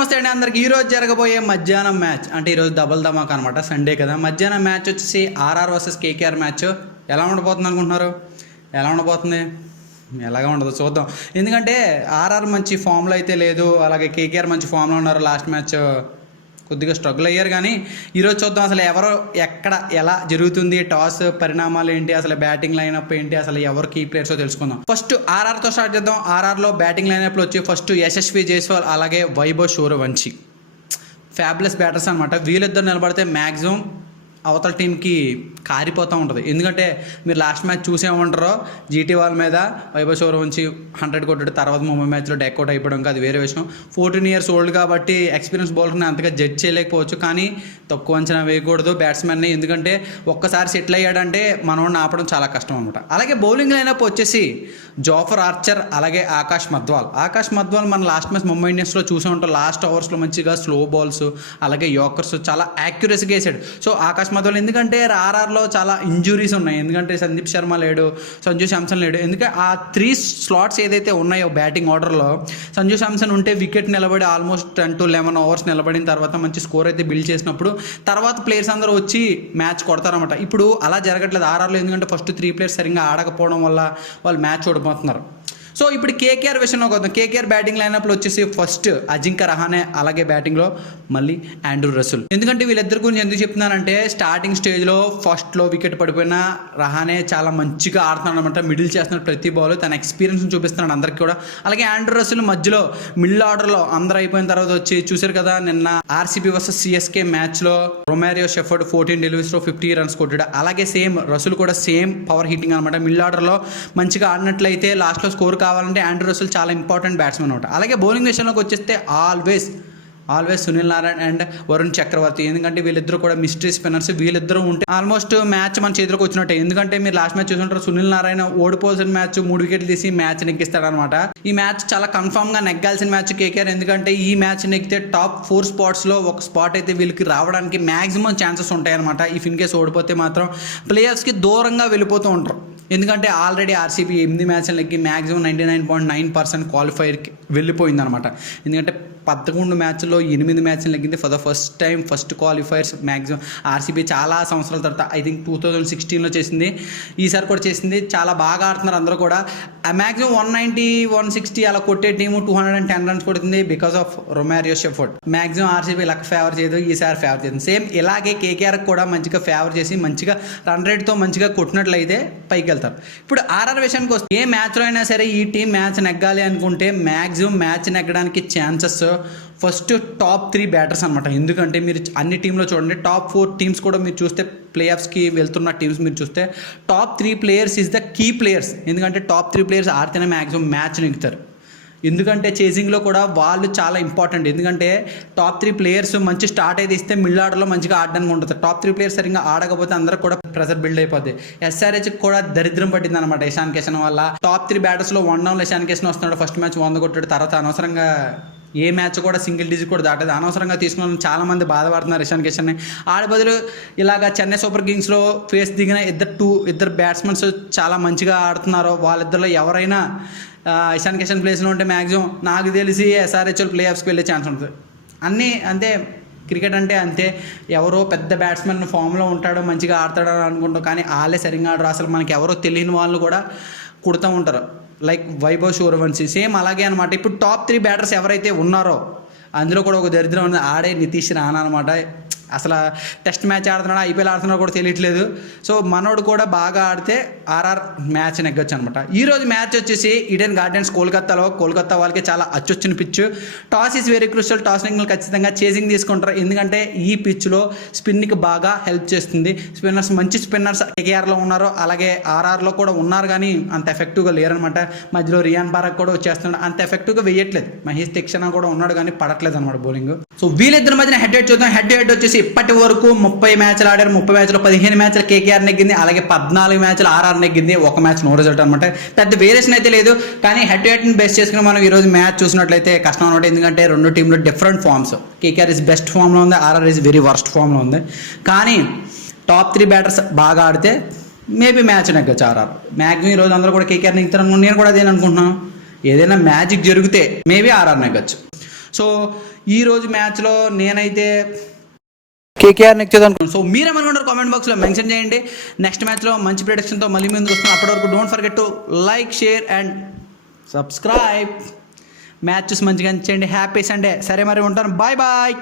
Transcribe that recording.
నమస్తే అండి అందరికి. ఈరోజు జరగబోయే మధ్యాహ్నం మ్యాచ్ అంటే ఈరోజు డబుల్ ధమాకా అనమాట, సండే కదా. మధ్యాహ్నం మ్యాచ్ వచ్చేసి ఆర్ఆర్ వర్సెస్ కేకేఆర్ మ్యాచ్. ఎలా ఉండబోతుంది అనుకుంటున్నారు? ఎలా ఉండబోతుంది? ఎలాగా ఉండదు చూద్దాం. ఎందుకంటే ఆర్ఆర్ మంచి ఫామ్లో అయితే లేదు, అలాగే కేకేఆర్ మంచి ఫామ్లో ఉన్నారు. లాస్ట్ మ్యాచ్ కొద్దిగా స్ట్రగుల్ అయ్యారు, కానీ ఈరోజు చూద్దాం అసలు ఎవరు ఎక్కడ ఎలా జరుగుతుంది, టాస్ పరిణామాలు ఏంటి, అసలు బ్యాటింగ్ లైనప్ ఏంటి, అసలు ఎవరు కీ ప్లేయర్సో తెలుసుకుందాం. ఫస్ట్ ఆర్ఆర్తో స్టార్ట్ చేద్దాం. ఆర్ఆర్లో బ్యాటింగ్ లైనప్లో వచ్చి ఫస్ట్ యశస్వి జైస్వాల్ అలాగే వైభవ్ సూర్యవంశీ, ఫ్యాబులస్ బ్యాటర్స్ అనమాట. వీళ్ళిద్దరు నిలబడితే మ్యాక్సిమం అవతల టీంకి కారిపోతూ ఉంటుంది. ఎందుకంటే మీరు లాస్ట్ మ్యాచ్ చూసే ఉంటారో, జీటీ వాళ్ళ మీద వైభవ్ సూర్యవంశీ 100 కొట్టాడు, తర్వాత ముంబై మ్యాచ్లో డెక్అవుట్ అయిపోవడం, అది వేరే విషయం. 14 years ఓల్డ్ కాబట్టి ఎక్స్పీరియన్స్ బౌలర్ని అంతగా జడ్జ్ చేయలేకపోవచ్చు, కానీ తక్కువ అంచనా వేయకూడదు బ్యాట్స్మెన్ని. ఎందుకంటే ఒక్కసారి సెటిల్ అయ్యాడంటే మనోడిని ఆపడం చాలా కష్టం అనమాట. అలాగే బౌలింగ్ లైనప్ వచ్చేసి జోఫర్ ఆర్చర్ అలాగే ఆకాష్ మధ్వాల్ మన లాస్ట్ మ్యాచ్ ముంబై ఇండియన్స్లో చూసే ఉంటాం. లాస్ట్ ఓవర్స్లో మంచిగా స్లో బాల్స్ అలాగే యార్కర్స్ చాలా యాక్యురసీగా వేసాడు. సో ఆకాష్ మధ్వాల్ ఎందుకంటే ఆర్ఆర్లో చాలా ఇంజురీస్ ఉన్నాయి, ఎందుకంటే సందీప్ శర్మ లేడు, సంజు శాంసన్ లేడు. ఎందుకంటే ఆ 3 slots ఏదైతే ఉన్నాయో బ్యాటింగ్ ఆర్డర్లో, సంజు శాంసన్ ఉంటే వికెట్ నిలబడి ఆల్మోస్ట్ 10 to 11 hours నిలబడిన తర్వాత మంచి స్కోర్ అయితే బిల్డ్ చేసినప్పుడు తర్వాత ప్లేయర్స్ అందరూ వచ్చి మ్యాచ్ కొడతారన్నమాట. ఇప్పుడు అలా జరగట్లేదు ఆర్ఆర్లో, ఎందుకంటే ఫస్ట్ 3 players సరిగ్గా ఆడకపోవడం వల్ల వాళ్ళు మ్యాచ్ ఓడిపోతున్నారు. సో ఇప్పుడు కేకేఆర్ విషయంలోకి వద్దాం. కేకేఆర్ బ్యాటింగ్ లైనప్లో వచ్చేసి ఫస్ట్ అజింక్య రహానే, అలాగే బ్యాటింగ్లో మళ్ళీ ఆండ్రూ రసూల్. ఎందుకంటే వీళ్ళిద్దరి గురించి ఎందుకు చెప్తున్నానంటే, స్టార్టింగ్ స్టేజ్లో ఫస్ట్లో వికెట్ పడిపోయిన రహానే చాలా మంచిగా ఆడుతున్నాడు అనమాట. మిడిల్ చేస్తున్నాడు ప్రతి బాల్, తన ఎక్స్పీరియన్స్ చూపిస్తున్నాడు అందరికీ కూడా. అలాగే ఆండ్రూ రసూల్ మధ్యలో మిడిల్ ఆర్డర్లో అందరూ అయిపోయిన తర్వాత వచ్చి చూశారు కదా, నిన్న ఆర్సీబీ వర్సెస్ సిఎస్కే మ్యాచ్లో రొమారియో షెఫర్డ్ 14 deliveries 50 runs కొట్టాడు. అలాగే సేమ్ రసూల్ కూడా సేమ్ పవర్ హిట్టింగ్ అనమాట. మిడిల్ ఆర్డర్లో మంచిగా ఆడినట్లయితే లాస్ట్లో స్కోర్ కావాలంటే ఆండ్రూ రసూల్ చాలా ఇంపార్టెంట్ బ్యాట్స్మెన్ అనమాట. అలాగే బౌలింగ్ విషయంలోకి వచ్చేస్తే ఆల్వేస్ సునీల్ నారాయణ్ అండ్ వరుణ్ చక్రవర్తి. ఎందుకంటే వీళ్ళిద్దరూ కూడా మిస్టరీ స్పిన్నర్స్. వీళ్ళిద్దరూ ఉంటే ఆల్మోస్ట్ మ్యాచ్ మన చేతిలోకి వచ్చినట్టే. ఎందుకంటే మీరు లాస్ట్ మ్యాచ్ చూసుకుంటారు, సునీల్ నారాయణ ఓడిపోవాల్సిన మ్యాచ్ 3 wickets తీసి మ్యాచ్ నెగ్గిస్తాడనమాట. ఈ మ్యాచ్ చాలా కన్ఫామ్గా నెగ్గాల్సిన మ్యాచ్ కేకేఆర్. ఎందుకంటే ఈ మ్యాచ్ నెగ్గితే టాప్ 4 spotsలో ఒక స్పాట్ అయితే వీళ్ళకి రావడానికి మ్యాక్సిమం ఛాన్సెస్ ఉంటాయన్నమాట. ఇఫ్ ఇన్ కేసు ఓడిపోతే మాత్రం ప్లేయర్స్కి దూరంగా వెళ్ళిపోతూ ఉంటారు. ఎందుకంటే ఆల్రెడీ ఆర్సీబీ 8 మ్యాచ్లకి మ్యాక్సిమం 99.9% క్వాలిఫైర్కి వెళ్ళిపోయిందనమాట. ఎందుకంటే 11 మ్యాచ్ల్లో 8 మ్యాచ్లు నెగ్గింది for the first time, first qualifiers. Maximum RCB చాలా సంవత్సరాల తర్వాత, ఐ థింక్ 2016లో చేసింది, ఈసారి కూడా చేసింది. చాలా బాగా ఆడుతున్నారు అందరూ కూడా. మ్యాక్సిమం 190, 160 అలా కొట్టే టీము 210 runs కొడుతుంది because of Romario shepherd. Maximum RCB luck favour చేయదు, ఈసారి ఫేవర్ చేసింది. సేమ్ ఇలాగే కేకేఆర్ కూడా మంచిగా ఫేవర్ చేసి మంచిగా రన్ రేట్తో మంచిగా కొట్టినట్లయితే పైకి వెళ్తారు. ఇప్పుడు ఆర్ఆర్ విషయానికి వస్తే, ఏ మ్యాచ్లో అయినా సరే ఈ టీం మ్యాచ్ నెగ్గాలి అనుకుంటే మ్యాక్సిమం మ్యాచ్ నెగ్గడానికి ఛాన్సెస్ ఫస్ట్ టాప్ 3 బ్యాటర్స్ అనమాట. ఎందుకంటే మీరు అన్ని టీంలో చూడండి, టాప్ 4 teams కూడా మీరు చూస్తే, ప్లే ఆఫ్స్కి వెళ్తున్న టీమ్స్ మీరు చూస్తే top 3 players is the key players. ఎందుకంటే టాప్ 3 players ఆడితేనే మ్యాక్సిమం మ్యాచ్ నెగ్గుతారు. ఎందుకంటే చేసింగ్లో కూడా వాళ్ళు చాలా ఇంపార్టెంట్. ఎందుకంటే టాప్ 3 players మంచి స్టార్ట్ అయితే ఇస్తే మిడిల్ ఆర్డర్లో మంచిగా ఆడడానికి ఉంటుంది. టాప్ 3 players సరిగ్గా ఆడకపోతే అందరూ కూడా ప్రెషర్ బిల్డ్ అయిపోద్ది. ఎస్ఆర్హెచ్కి కూడా దరిద్రం పట్టింది అనమాట ఇషాన్ కిషన్ వల్ల. టాప్ 3 బ్యాటర్స్లో 1 down ఇషాన్ కిషన్ వస్తున్నాడు. ఫస్ట్ మ్యాచ్ 100 కొట్టాడు, తర్వాత అనవసరంగా ఏ మ్యాచ్ కూడా సింగిల్ డిజిట్ కూడా దాటదు. అనవసరంగా తీసుకున్న చాలా మంది బాధపడుతున్నారు ఇషాన్ కిషన్ని. ఆడ బదులు ఇలాగ చెన్నై సూపర్ కింగ్స్లో ఫేస్ దిగిన ఇద్దరు బ్యాట్స్మెన్స్ చాలా మంచిగా ఆడుతున్నారు. వాళ్ళిద్దరిలో ఎవరైనా ఇషాన్ కిషన్ ప్లేస్లో ఉంటే మ్యాక్సిమం నాకు తెలిసి ఎస్ఆర్హెచ్ఎల్ ప్లే ఆఫ్స్కి వెళ్ళే ఛాన్స్ ఉంటుంది. అన్నీ అంతే, క్రికెట్ అంటే అంతే. ఎవరో పెద్ద బ్యాట్స్మెన్ ఫామ్లో ఉంటాడో మంచిగా ఆడతాడో అనుకుంటాం, కానీ వాళ్ళే సరిగ్గా ఆడరు. అసలు మనకి ఎవరో తెలియని వాళ్ళు కూడా కుడుతూ ఉంటారు, లైక్ వైభవ్ సూర్యవంశీ. సేమ్ అలాగే అనమాట. ఇప్పుడు టాప్ 3 బ్యాటర్స్ ఎవరైతే ఉన్నారో అందులో కూడా ఒక దరిద్రం ఉంది, ఆడే నితీష్ రాణా అనమాట. అసలు టెస్ట్ మ్యాచ్ ఆడుతున్నాడు, ఐపీఎల్ ఆడుతున్నాడు కూడా తెలియట్లేదు. సో మనోడు కూడా బాగా ఆడితే ఆర్ఆర్ మ్యాచ్ నెగ్గొచ్చు అనమాట. ఈరోజు మ్యాచ్ వచ్చేసి ఈడెన్ గార్డెన్స్ కోల్కతా వాళ్ళకి చాలా అచ్చొచ్చిన pitch. Toss is very crucial. Toss నెగ్గిన ఖచ్చితంగా చేసింగ్ తీసుకుంటారు. ఎందుకంటే ఈ పిచ్లో స్పిన్కి బాగా హెల్ప్ చేస్తుంది. మంచి స్పిన్నర్స్ కేకేఆర్లో ఉన్నారు, అలాగే ఆర్ఆర్లో కూడా ఉన్నారు, కానీ అంత ఎఫెక్టివ్గా లేరనమాట. మధ్యలో రియాన్ పరాగ్ కూడా వచ్చేస్తున్నాడు, అంత ఎఫెక్టివ్గా వేయట్లేదు. మహేష్ తీక్షణ కూడా ఉన్నాడు, కానీ పడట్లేదు అనమాట బౌలింగ్. సో వీళ్ళిద్దరి మధ్యన హెడ్ చూద్దాం. హెడ్ వచ్చేసి ఇప్పటి వరకు 30 మ్యాచ్లు ఆడారు. 30 మ్యాచ్లో 15 మ్యాచ్లు కేకేఆర్ నెగ్గింది, అలాగే 14 మ్యాచ్లు ఆర్ఆర్ నెగ్గింది. ఒక మ్యాచ్ నో రిజల్ట్ అనమాట. పెద్ద వేరియేషన్ అయితే లేదు, కానీ హెడ్ టు హెడ్ని బేస్ చేసుకుని మనం ఈరోజు మ్యాచ్ చూసినట్లయితే కష్టం అనమాట. ఎందుకంటే 2 టీంలు different forms. KKR is best ఫామ్లో ఉంది, ఆర్ఆర్ ఇస్ వెరీ వర్స్ట్ ఫామ్లో ఉంది. కానీ టాప్ 3 బ్యాటర్స్ బాగా ఆడితే మేబీ మ్యాచ్ నెగ్గచ్చు ఆర్ఆర్. మ్యాక్సిమం ఈరోజు అందరూ కూడా కేకేఆర్ నెగ్గుతారు. నేను కూడా అదే అనుకుంటున్నాను. ఏదైనా మ్యాజిక్ జరిగితే మేబీ ఆర్ఆర్ నెగ్గచ్చు. సో ఈరోజు మ్యాచ్లో నేనైతే కేకేఆర్ నెక్చేది అనుకున్నాను. సో మీరేమనుకుంటారు కామెంట్ బాక్స్లో మెన్షన్ చేయండి. నెక్స్ట్ మ్యాచ్లో మంచి ప్రిడిక్షన్తో మళ్ళీ ముందుకు వస్తున్నాం. అప్పటి వరకు don't forget to like, share and subscribe. Matches మంచిగా చేయండి. Happy Sunday. సరే మరి ఉంటాను. Bye bye.